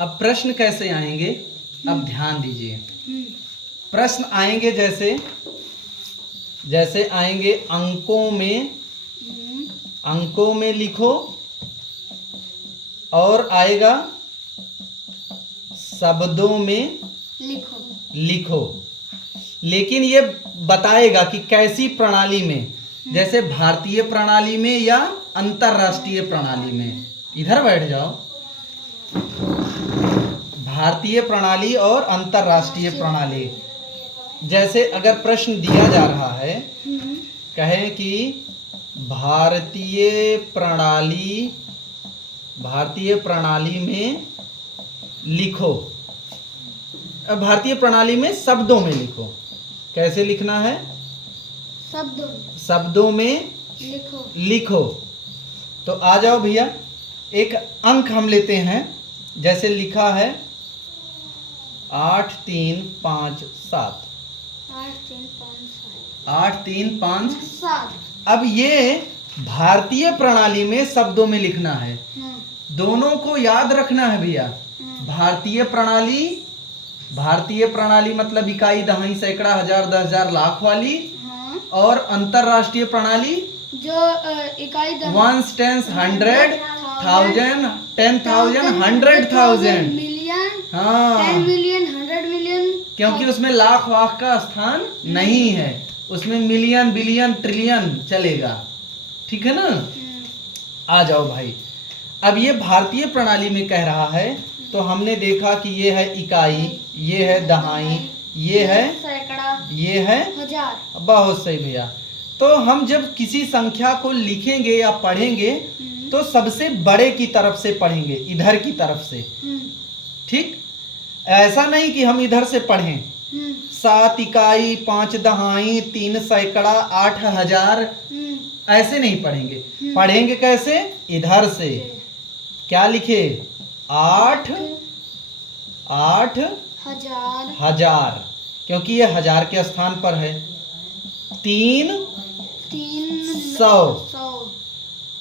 अब प्रश्न कैसे आएंगे, अब ध्यान दीजिए। प्रश्न आएंगे जैसे जैसे आएंगे अंकों में लिखो, और आएगा शब्दों में लिखो। लेकिन ये बताएगा कि कैसी प्रणाली में, जैसे भारतीय प्रणाली में या अंतरराष्ट्रीय प्रणाली में। इधर बैठ जाओ। भारतीय प्रणाली और अंतरराष्ट्रीय प्रणाली। जैसे अगर प्रश्न दिया जा रहा है, कहें कि भारतीय प्रणाली में लिखो। अब भारतीय प्रणाली में शब्दों में लिखो। कैसे लिखना है? शब्दों में लिखो। तो आ जाओ भैया, एक अंक हम लेते हैं। जैसे लिखा है 8 3 5 7। 8 3 5 7। अब ये भारतीय प्रणाली में शब्दों में लिखना है। दोनों को याद रखना है भैया। भारतीय प्रणाली मतलब इकाई, दहाई, सैकड़ा, हजार, 10,000, लाख वाली। और अंतरराष्ट्रीय प्रणाली जो इकाई, वंस, टेंस, 100, 1000, 10,000, 100,000, मिलियन, हाँ, 10 मिलियन, 100 मिलियन। क्योंकि उसमें लाख वाख का स्थान नहीं है, उसमें मिलियन, बिलियन, ट्रिलियन चलेगा। ठीक है ना? आ जाओ भाई। अब ये भारतीय प्रणाली में कह रहा है, तो हमने देखा कि ये है इकाई, ये है दहाई, ये है सैकड़ा, ये है हजार। बहुत सही भैया। तो हम जब किसी संख्या को लिखेंगे या पढ़ेंगे तो सबसे बड़े की तरफ से पढ़ेंगे, इधर की तरफ से। ठीक, ऐसा नहीं कि हम इधर से पढ़ें 7 इकाई, 5 दहाई, 3 सैकड़ा, 8 हजार, ऐसे नहीं पढ़ेंगे। पढ़ेंगे कैसे? इधर से। क्या लिखे? 8 हजार, क्योंकि ये हजार के स्थान पर है। 300,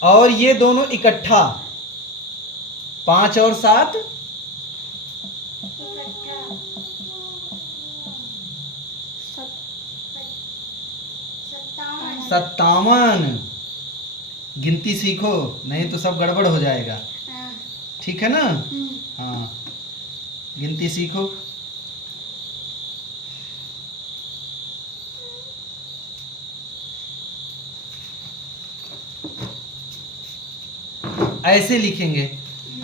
और ये दोनों इकट्ठा 5 और 7 57। गिनती सीखो, नहीं तो सब गड़बड़ हो जाएगा। ठीक है ना? हाँ, गिनती सीखो। ऐसे लिखेंगे।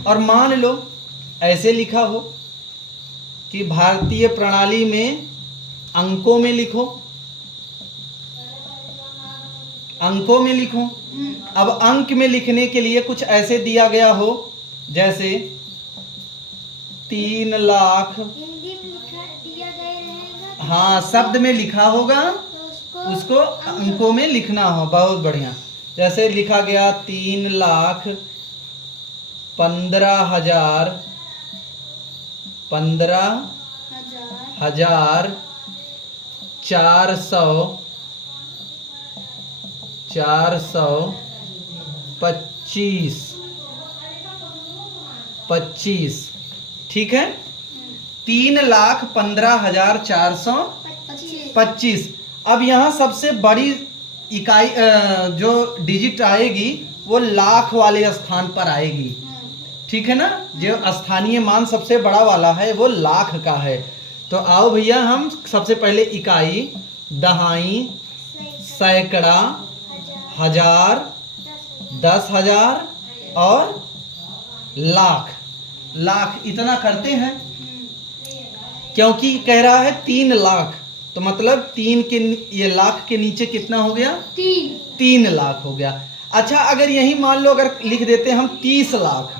और मान लो ऐसे लिखा हो कि भारतीय प्रणाली में अंकों में लिखो, अंकों में लिखो। अब अंक में लिखने के लिए कुछ ऐसे दिया गया हो, जैसे 3 लाख। हिंदी में दिया गया रहेगा। हाँ, शब्द में लिखा होगा, उसको अंकों में लिखना हो। बहुत बढ़िया। जैसे लिखा गया 3,15,000, 15,000 425। ठीक है? 3,15,425। अब यहाँ सबसे बड़ी इकाई जो डिजिट आएगी वो लाख वाले स्थान पर आएगी। ठीक है ना? जो स्थानीय मान सबसे बड़ा वाला है वो लाख का है। तो आओ भैया, हम सबसे पहले इकाई, दहाई, सैकड़ा, हजार, 10,000 और लाख इतना करते हैं। क्योंकि कह रहा है 3 लाख, तो मतलब 3 के ये लाख के नीचे कितना हो गया? 3 लाख हो गया। अच्छा, अगर यही मान लो अगर लिख देते हम 30 लाख,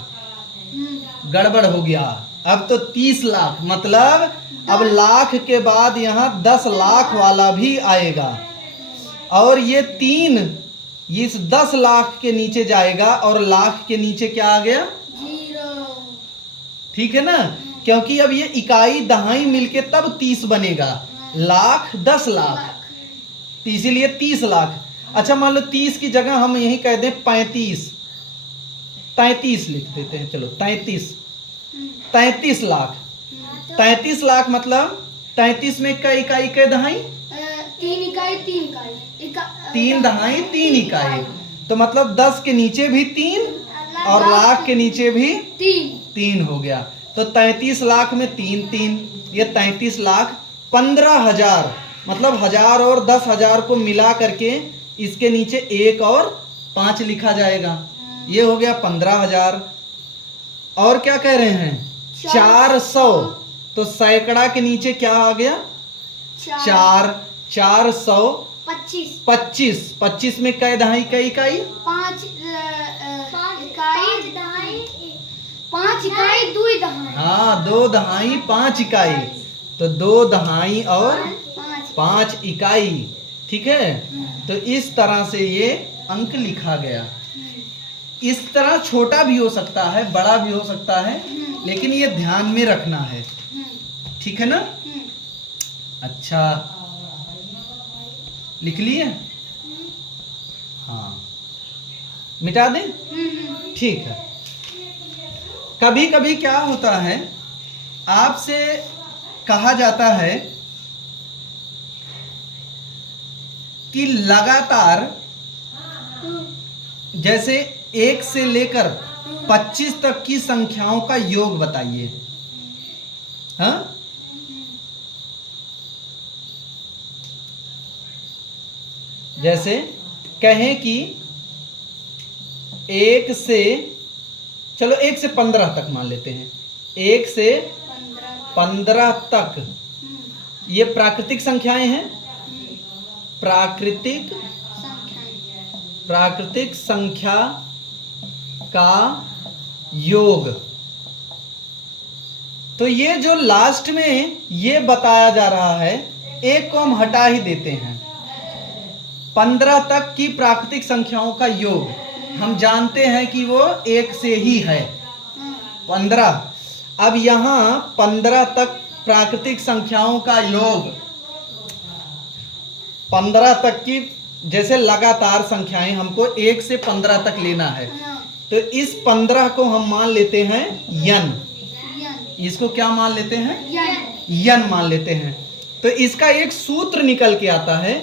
गड़बड़ हो गया। अब तो 30 लाख मतलब अब लाख के बाद यहाँ 10 लाख वाला भी आएगा, और ये 3 इस 10 लाख के नीचे जाएगा, और लाख के नीचे क्या आ गया? 0। ठीक है ना? क्योंकि अब ये इकाई दहाई मिलके तब 30 बनेगा, लाख 10 लाख, इसीलिए 30 लाख। अच्छा, मान लो 30 की जगह हम यही कह दें 35 लिख देते हैं। चलो 33। 33 लाख। 33 लाख मतलब 33 में कई इकाई के दहाई 3 इकाई 3 इकाई 3 दहाई 3 इकाई, तो मतलब 10 के नीचे भी 3 और लाख के नीचे भी 3 हो गया। तो 33 लाख में 3 3, ये 33 लाख 15,000, मतलब 1000 और 10,000 को मिला करके इसके नीचे 1 और 5 लिखा जाएगा, ये हो गया 15,000। और क्या कह रहे हैं 400, तो सैकड़ा के नीचे क्या आ गया 4, 425, 25 में कै दहाई कई इकाई 5 इकाई 2 दहाई। हाँ 2 दहाई 5 इकाई, तो 2 दहाई और 5 इकाई, ठीक है। तो इस तरह से ये अंक लिखा गया। इस तरह छोटा भी हो सकता है, बड़ा भी हो सकता है, लेकिन ये ध्यान में रखना है, ठीक है ना। अच्छा लिख लिए, हाँ मिटा दें, ठीक है। कभी कभी क्या होता है, आपसे कहा जाता है कि लगातार जैसे 1 से लेकर 25 तक की संख्याओं का योग बताइए। हाँ जैसे कहें कि 1 से, चलो 1 से 15 तक मान लेते हैं, 1 से 15 तक ये प्राकृतिक संख्याएं हैं, प्राकृतिक संख्या का योग। तो ये जो लास्ट में ये बताया जा रहा है, 1 को हम हटा ही देते हैं। 15 तक की प्राकृतिक संख्याओं का योग हम जानते हैं कि वो 1 से ही है, 15। अब यहाँ 15 तक प्राकृतिक संख्याओं का योग, 15 तक की जैसे लगातार संख्याएं हमको 1 से 15 तक लेना है, तो इस 15 को हम मान लेते हैं यन। इसको क्या मान लेते हैं यन मान लेते हैं। तो इसका एक सूत्र निकल के आता है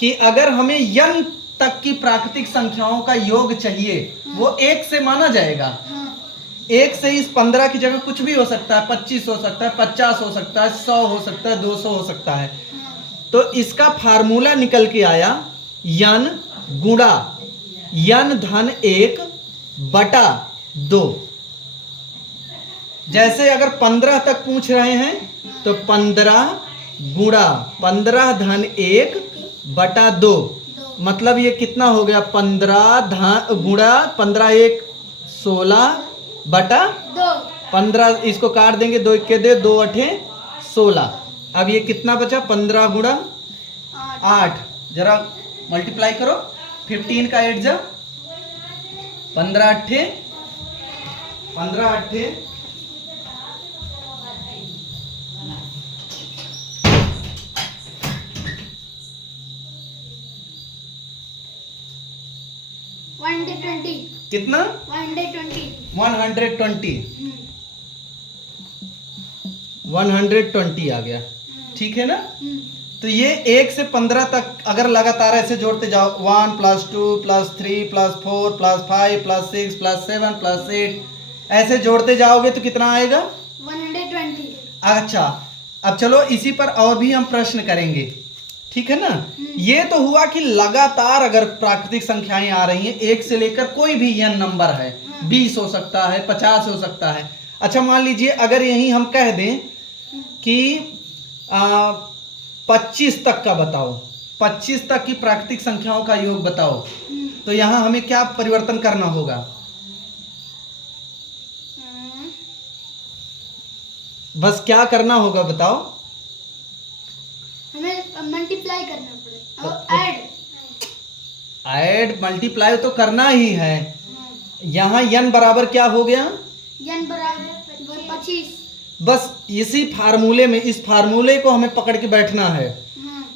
कि अगर हमें यन तक की प्राकृतिक संख्याओं का योग चाहिए, वो 1 से माना जाएगा। 1 से इस 15 की जगह कुछ भी हो सकता है, 25 हो सकता है, 50 हो सकता है, 100 हो सकता है, 200 हो सकता है। तो इसका फार्मूला निकल के आया यन गुणा यन धन 1 बटा 2। जैसे अगर 15 तक पूछ रहे हैं तो 15 गुणा 15 धन 1 बटा 2, मतलब ये कितना हो गया 15 गुणा 15 1 16 बटा 15, इसको काट देंगे, 2 1 दे 2 8 16। अब ये कितना बचा 15 गुणा 8, जरा मल्टीप्लाई करो, 15 का 8 जा 15 8 15 8 120 कितना 120 आ गया, ठीक है ना। तो ये 1 से 15 तक अगर लगातार ऐसे जोड़ते जाओ, 1 + 2 + 3 + 4 + 5 + 6 + 7 + 8 ऐसे जोड़ते जाओगे तो कितना आएगा 120। अच्छा अब चलो इसी पर और भी हम प्रश्न करेंगे, ठीक है ना। ये तो हुआ कि लगातार अगर प्राकृतिक संख्याएं आ रही हैं, 1 से लेकर कोई भी n नंबर है, 20 हो सकता है, 50 हो सकता है। अच्छा मान लीजिए अगर यही हम कह दें कि 25 तक का बताओ, 25 तक की प्राकृतिक संख्याओं का योग बताओ, तो यहां हमें क्या परिवर्तन करना होगा, बस क्या करना होगा बताओ, हमें मल्टीप्लाई करना पड़ेगा और ऐड मल्टीप्लाई तो करना ही है। यहाँ n बराबर क्या हो गया n बराबर 25। बस इसी फार्मूले में, इस फार्मूले को हमें पकड़ के बैठना है।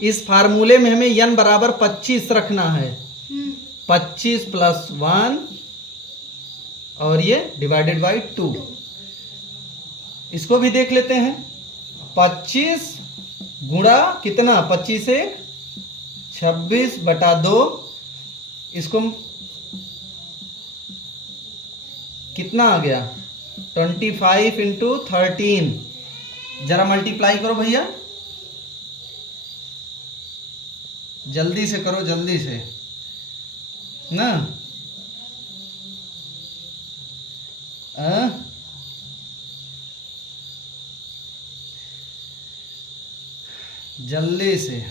इस फार्मूले में हमें n बराबर 25 रखना है, 25 + 1 और ये डिवाइडेड बाई 2। इसको भी देख लेते हैं। 25 गुणा कितना, 25 एक 26/2, इसको कितना आ गया 25 इंटू 13। जरा मल्टीप्लाई करो भैया, जल्दी से करो, जल्दी से ना। जल्दी से,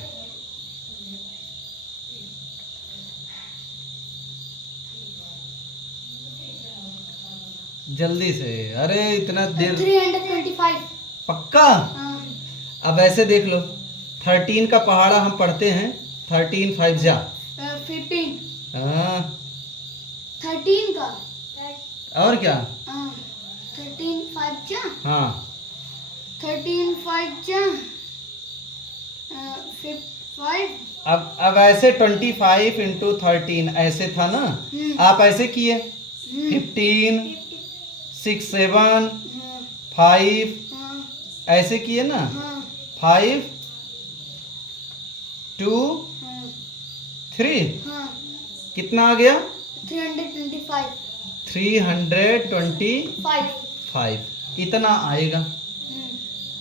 जल्दी से, अरे इतना देर। 325। पक्का? अब ऐसे देख लो, 13 का पहाड़ा हम पढ़ते हैं, 13 5 जा 15। हाँ 13 का और क्या, 13 5 जा, हाँ 13 5 जा 5। अब ऐसे 25 इंटू 13 ऐसे था ना, आप ऐसे किए 15 6 7 5 ऐसे किए ना, 5 2 3 कितना आ गया 325। 325 इतना आएगा।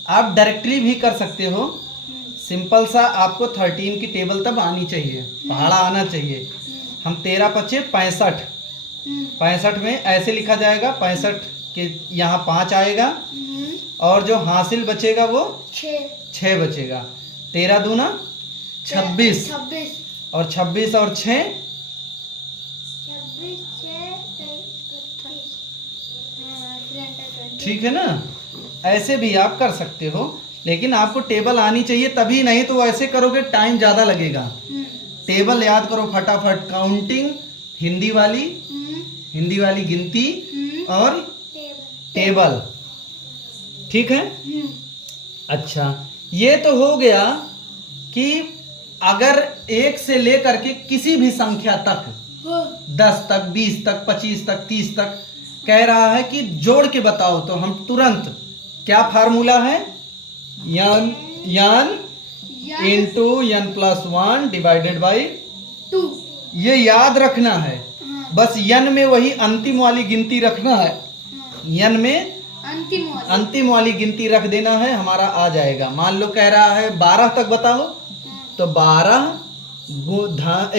आप डायरेक्टली भी कर सकते हो, सिंपल सा आपको 13 की टेबल तब आनी चाहिए, पहाड़ा आना चाहिए। हम 13 पचे 65, 65 में ऐसे लिखा जाएगा, 65 के यहाँ 5 आएगा और जो हासिल बचेगा वो 6 बचेगा। 13 दूना 26 और 26 और 6 ठीक है ना। ऐसे भी आप कर सकते हो, लेकिन आपको टेबल आनी चाहिए तभी, नहीं तो ऐसे करोगे टाइम ज़्यादा लगेगा। टेबल याद करो फटाफट, काउंटिंग हिंदी वाली गिनती और टेबल, ठीक है। अच्छा, ये तो हो गया कि अगर 1 से लेकर के किसी भी संख्या तक, 10 तक 20 तक 25 तक 30 तक कह रहा है कि जोड़ के बताओ, तो हम तुरंत क्या फार्मूला है, यन इंटू n+1 डिवाइडेड बाई 2। ये याद रखना है, बस यन में वही अंतिम वाली गिनती रखना है, यन में अंतिम वाली गिनती रख देना है, हमारा आ जाएगा। मान लो कह रहा है 12 तक बताओ, तो 12 गुणा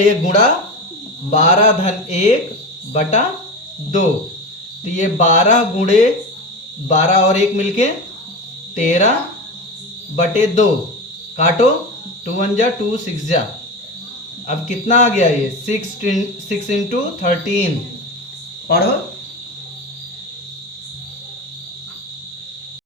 12 धन 1/2, तो ये 12 गुणे 12 और 1 मिलके 13/2, काटो 2 1 जा 2 6 जा, अब कितना आ गया ये 6 इंटू 13, पढ़ो